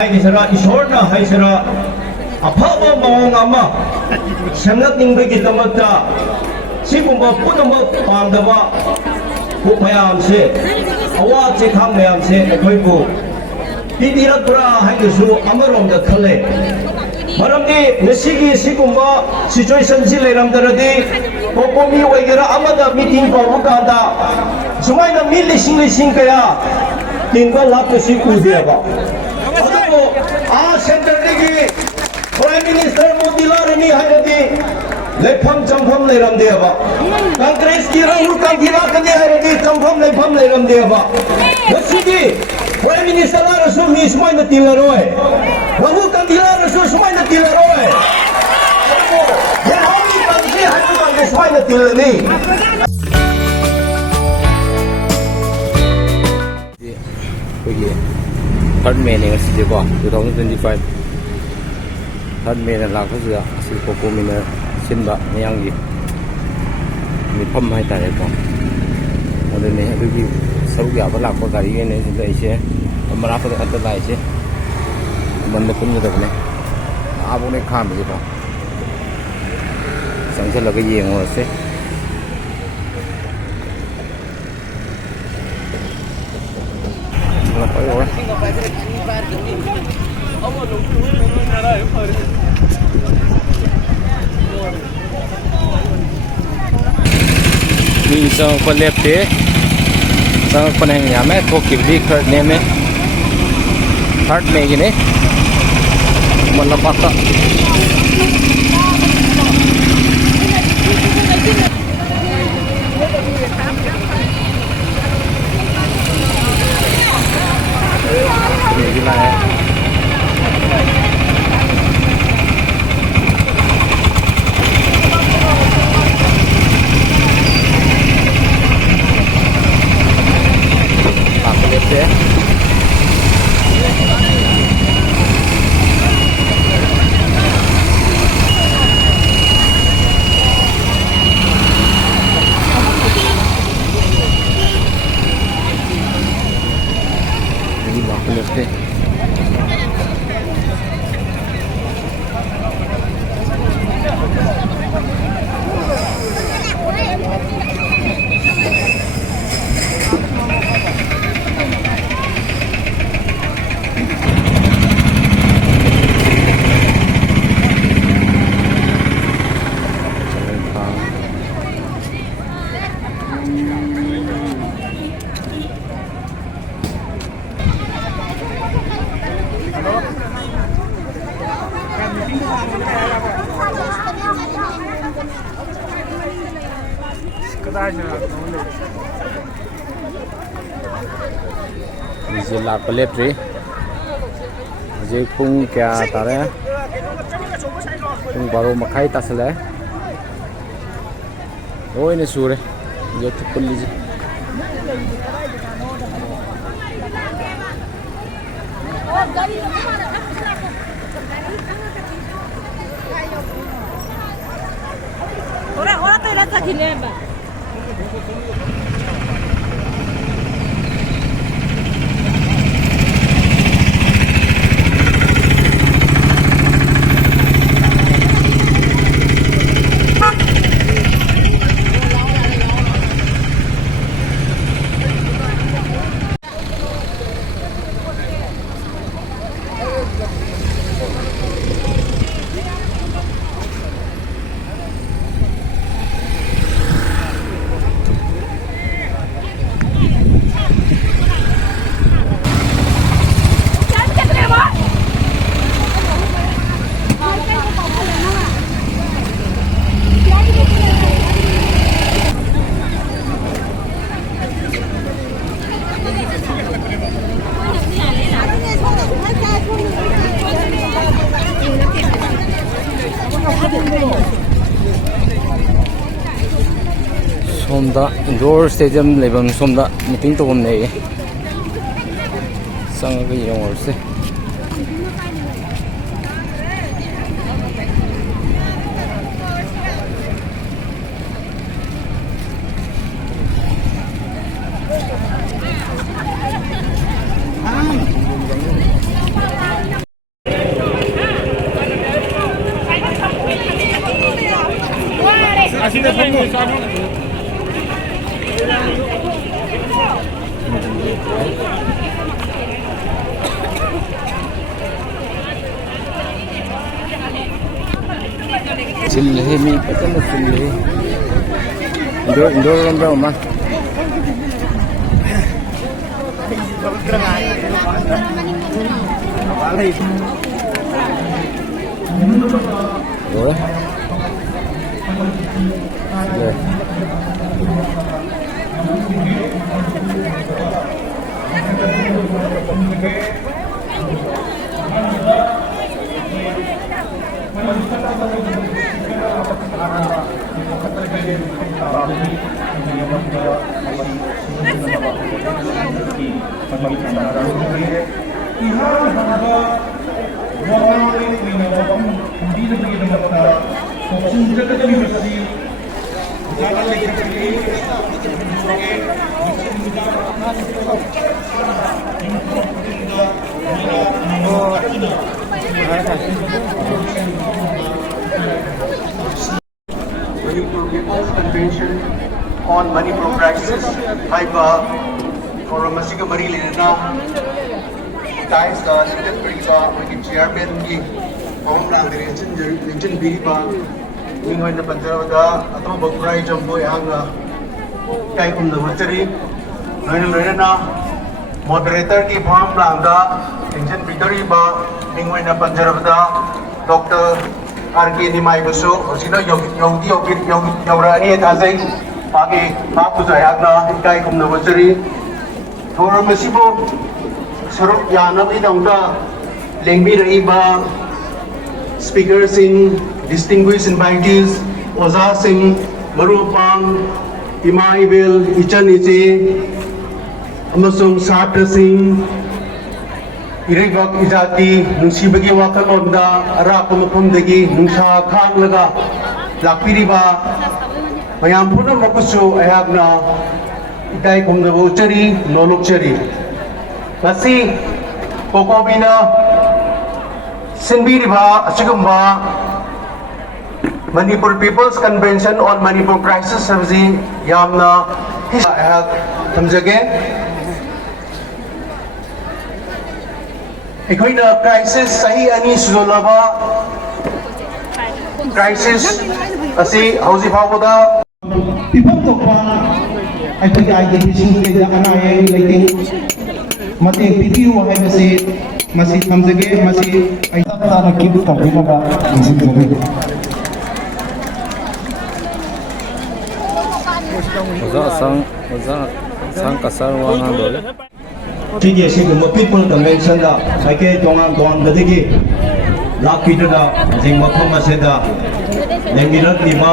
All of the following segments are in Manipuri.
하이시라 이소나 하이시라 아파버 마옹 아마 생각닝백이 담았다 지금 뭐 뿌는 뭐 방다바 고파야함세 아와 제강 매함세 거이고 비비라더라 하이기수 아마롬다 칼레 마람디 너시기 시군바 시추에이션지 레람더라디 고고미 오이게라 아마다 미팅 거부간다 주마이나 밀리싱 그야 띵거 라프시 우디야바 센터리기 프라임 미니스터 모디라르니 하이라디 레팜 점펌 레람데야바 카ಂಗ್ರೆಸ್기 Rahul Gandhi ರಾಕನೆ 하이라디 점펌 레팜 레람데야바 너시기 프라임 미니스터 라르수 미 수마이나 딜라로에 라ಹುಲ್ Gandhi 라르수 수마이나 딜라로에 야하니 간지 하이라디 수마이나 딜라니 여기 third May này sẽ có 2025 third May là làm cái gì ạ sự của cô mình xin bạn nhang gì mình phong hay tại đó ở đây này đôi khi sau khi vẫn làm có cái gì này thì đây sẽ mà làm cái ăn lại sẽ mình cũng như được này abo này khám gì đó sáng sẽ là cái gì ngồi sẽ mình sang phần left thế sang phần này nhà mẹ thuộc kiểu đi khởi nè mẹ third May cái này mình làm bắt đó cái này deh. Ini bakal deh. Ini lah pelet ri, jadi pung kya tara, pung baru makai tasle, oh ini sure, jadi tupul liji. Orang tu rasa gini apa? somda indoor stadium lebam somda meeting to nei sang ga yong orse Chile mi patana chile. Indo ram ram ma. Rồi. Rồi. Manipur People's Convention on Manipur Crisis haiba forum asiga mari lena tais da litet priba magi chairman gi forum la direction biriba ningoi na panjawada atama bakurai jambo yanga kai kum na wachari lena moderator ki forum la da direction bidariba ningoi na panjawada Dr. RK Nimai Basu, Osino Yaurani Tazai, Pagi, Papu Zayagna, Kai Kum Navasari, Tora Masibo, Sarup Yanabi Danga, Lengbi Raiba, speakers in distinguished invitees, Oza Singh, Marupang, Imaibil, Ichanichi, Amasung Satra Singh, Iribak Izati, Nunsibagi Wakalonda, Arapa Mapundagi, Nunsa Kanglaga, Lakpiriba, Mayampuna Makusu, Ayagna, Itai Kumdavochari, Nolokchari. Masi, Pokobina, Sinbiriba, Sigamba, Manipur People's Convention on Manipur Crisis Service, Yamna, Ayag, Tamjage. ꯑꯩꯈꯣꯏꯅ ꯀ꯭ꯔꯥꯏꯁꯤꯁ ꯆꯍꯤ ꯑꯅꯤ ꯁꯨꯖꯜꯂꯕ ꯀ꯭ꯔꯥꯏꯁꯤꯁ ꯑꯁꯤ ꯍꯧꯖꯤꯛ ꯐꯥꯎꯕꯗ ꯄꯤꯐꯝ ꯊꯣꯛꯄ ꯑꯩꯈꯣꯏꯒꯤ ꯑꯥꯏꯗꯦꯟꯇꯤꯇꯤꯁꯤꯡꯗ ꯑꯅꯥ ꯑꯌꯦꯛ ꯂꯩꯇꯦ ꯃꯇꯦꯡ ꯄꯤꯕꯤꯌꯨ ꯍꯥꯏꯕꯁꯤ ꯃꯁꯤ ꯊꯝꯖꯒꯦ ꯃꯁꯤ ꯑꯩ ꯇꯞꯅ ꯀꯤꯞ ꯇꯧꯕꯤꯅꯕ ꯅꯤꯡꯁꯤꯡꯖꯔꯤ Oza sang kasar wana dole. Tigi siguma people convention da ake tongan badigi lakpida da jing mafam aseda lengirat lima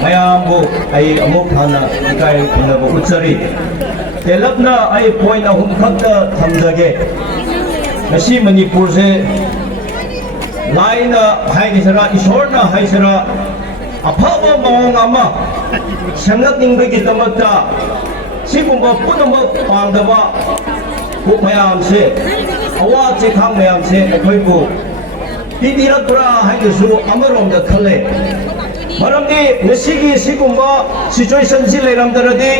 mayambu ai amuk hana ikai kuna bu utsari telapna ai point ahum khakta thamjage ngasi manipur se laina haidisara ishorna haisara afaba mawong ama samnakningbagi damakta सिगुम्बा पुनमक पांगदबा बुक मयामसे अवा चेखांग मयामसे अखोइबु पिबिरपुरा हाइदुसु अमरोंदा खले मरमदि ngasiगी सिगुम्बा सिचुएशन सि लेरमदरदि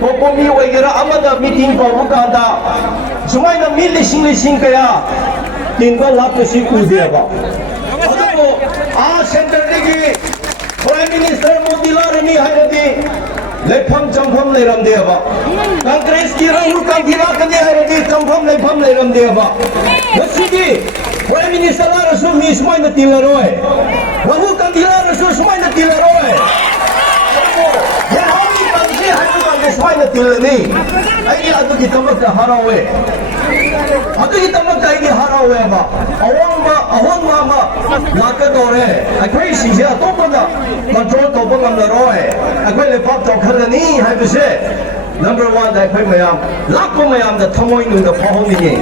कोकोमी ओइगरा अमदा मीटिंग पावु कांदा सुमाइना मी लिसिंग लिसिंग कया तिनबा लापसि उदेबा अदुबो आ सेंटर दिगी प्राइम मिनिस्टर मोदी लारनि हाइदि लेफम चंफम लेरमदेबा कांग्रेस की राहुल गांधी लाकने हाइरदि चंफम लेफम लेरमदेबा ngasiगी प्राइम मिनिस्टर लारसु मी सुमाइना तिलरोय राहुल गांधी लारसु सुमाइना तिलरोय ये हावी गांधी हाइदुगा सुमाइना तिलनी आइगे अदुगी तमक हारावे अदुगी तमक आइगे हारावेबा अहोंबा मा लाकदोरे अखोइ सिसे अतोपदा कंट्रोल तोबा ngамलरोय अखोइ लेफम चौखलनी हाइबसे नंबर 1 दा अखोइ मयाम लाको मयाम दा थमोइ नुदा फाहोनिनि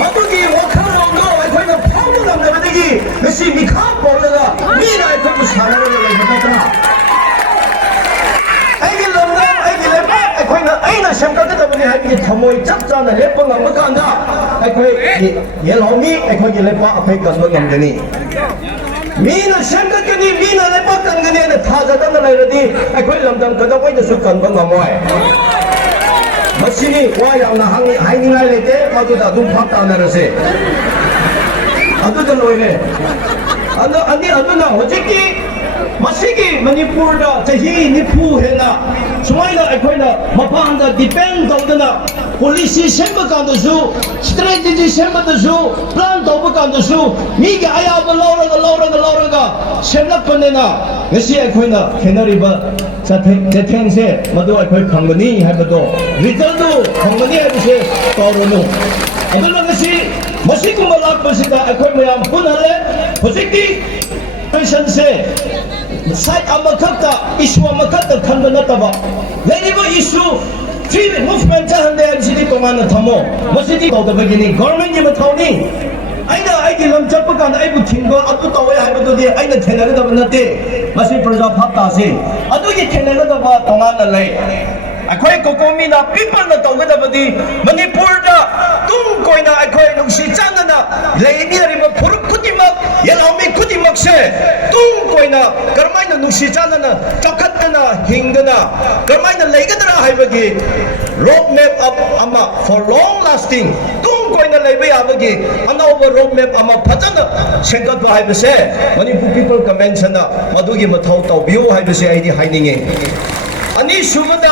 मदुगी वखरौनो अखोइना फावो ngамदबदगी ngasi मिखा पोलगा मीना अखोइ सानरगा लेबदना आइगे लंगा आइगे लेपा अखोइना आइना सेमकागदबनि हाइगे थमोइ चपचाना Lepa ngамबकांदा अखोइ येलौमी अखोइगे Lepa अखोइ गसबा ngамदनी 미는 생각하니 미는 내박간 거니 타자던 날이라디 아이콜 람담 그다고이도 간번 넘어해 마시니 와 양나 하이닝할 때 마도다 눈 박다 나르세 아도들 로이네 아니 아도나 어저께 마시기 머니푸르다 자히 니푸해나 수마이나 아이콜나 마파한다 디펜 도드나 폴리시 셈바간도수 스트레티지 셈바도수 플랜 도바간도수 미게 아야바 라우라가 셈락번내나 ngasi 아이콜나 캐나리바 자탱세 마도 아이콜 강거니 하이바도 리털도 강거니 하이바세 떠로노 아들라 ngasi 마시고 말락바시다 아이콜 모양 분할래 호직디 펜션세 사이트 아마카타 이슈 아마카타 칸다 나타바 레리버 이슈 free movement 한데 MCD 동안은 타모 머시디 도도 begini government 이 타오니 아이나 아이디 럼잡고간 아이부 킹거 아도 떠야 하면도디 아이나 태나가다 만나대 마시 프로자 팝다시 아도기 태나가다 봐 동안은 레 아코이 코코미나 피플나 떠가다버디 머니푸르다 뚱코이나 아코이 농시 짠나나 레이니리버 포르쿠디막 옐라오미 쿠디막세 뚱코이나 그러마이나 농시 짠나나 쩍갓드나 힝드나 그러마이나 레이가드라 하이버기 roadmap 아마 for long lasting 뚱코이나 레이베 아버기 아나오버 roadmap 아마 파자나 생각도 하이버세 머니푸 피플 컨벤션나 마두기 마타우 떠비오 하이버세 아이디 하이닝에 아니 수분다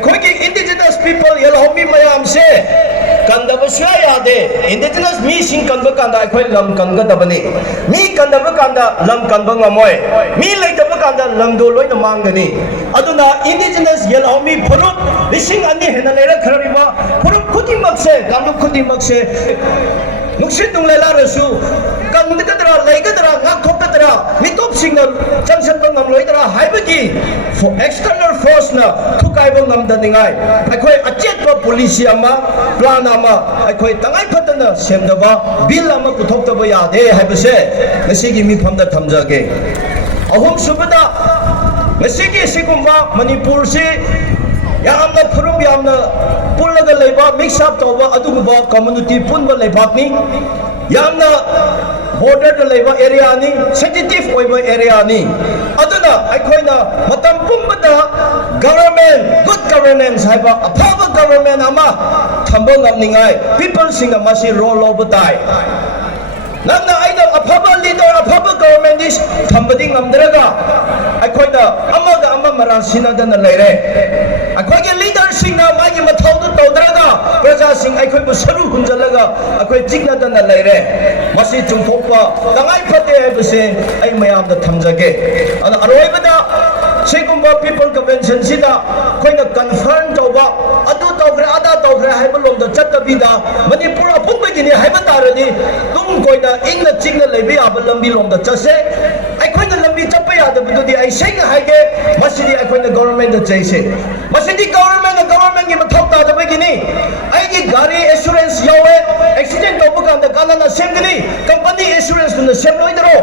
거기 indigenous people 옐라오미 마야암세 간다바 슈야야데 indigenous 미싱 간바 간다 아이코이 람 간가다바니 미 간다바 간다 람 간바 ngamoy 미 레이다바 간다 람도 로이나 망가니 아두나 indigenous 옐라오미 포르 리싱 안니 헤나레라 크라리바 포르 쿠디막세 간루 쿠디막세 눅신 동레라르수 강드가드라 레이가드라 ngakthokdra mitopsingna changsanba ngamloidra haibagi external force na thukaiba ngamdaningai akhoi achetba police ama plan ama akhoi tangai phatana semdaba bill ama puthokdaba yade haibase ngasigi mifamda thamjage ahum subada ngasigi sigumba manipur se yamna phurum yamna pullaga leiba mix up toba aduguba community punba leibakni yamna border da leiba area ni sensitive oiba area ni aduna aikoina matam pumbada government good governance haiba aphaba government ama thamba ngamningai people singa masi roll over die nangna aida aphaba leader aphaba government is thambadi ngamdraga aikoina amaga ama marasina dana leire akoige leader singna magi mathaudu tawdraga praja sing aikoi bu saru hunjalaga akoi jigna dana leire masi chungthokpa tangai phate habse ai mayam da thamjage ana aroibada segumba people convention sida koina confirm tawba adu tawgre ada tawgre haibalom da chatabida manipur apungba gini haibatarani tum koina ingna chingna leibe abalambi lom da chase aikoina lambi chappa yada bududi ai senga haige masidi aikoina government da chaise masidi government gi mathau ta da begini ai gi gari assurance yawe accident tawba da kanana semgani company assurance na semloidro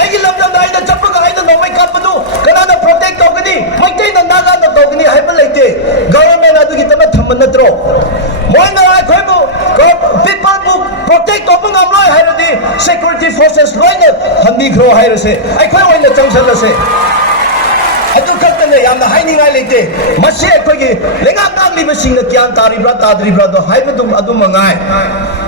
ai gi lamda da ida chappa ga ida nomai kapadu kanana protect tawgani maitai na naga na tawgani haiba leite government adu gi tama thamman natro moina akhoi bu people bu protect tawba ngamloi hairadi security forces loina hambi khro hairase akhoi oina changsalase adu khatane yamna hainingai leite masi akhoi lenga nagli basingna kyan taribra tadribra do haibadum adu mangai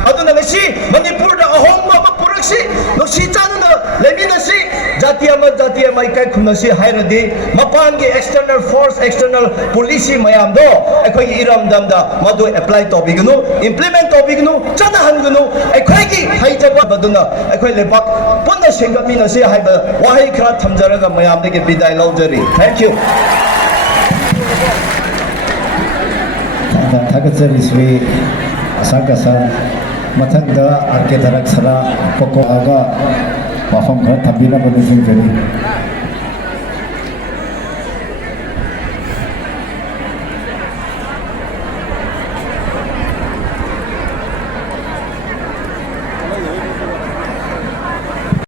aduna ngasi manipur da ahongma mapuraksi nosi chanana leminasi jatiya mai kai khunasi hairadi mapan gi external force external police mayam do akhoi iram dam da madu apply tobignu implement tobignu chana hangnu akhoi gi haijaba baduna akhoi lebak punna sengamina se haiba wahai khra thamjaraga mayam de ge bidai laujari thank you थागतसरी असागसा मथंग आगे धरक सरा पोको आगा मफम खर थबिना बनुसिंग जरी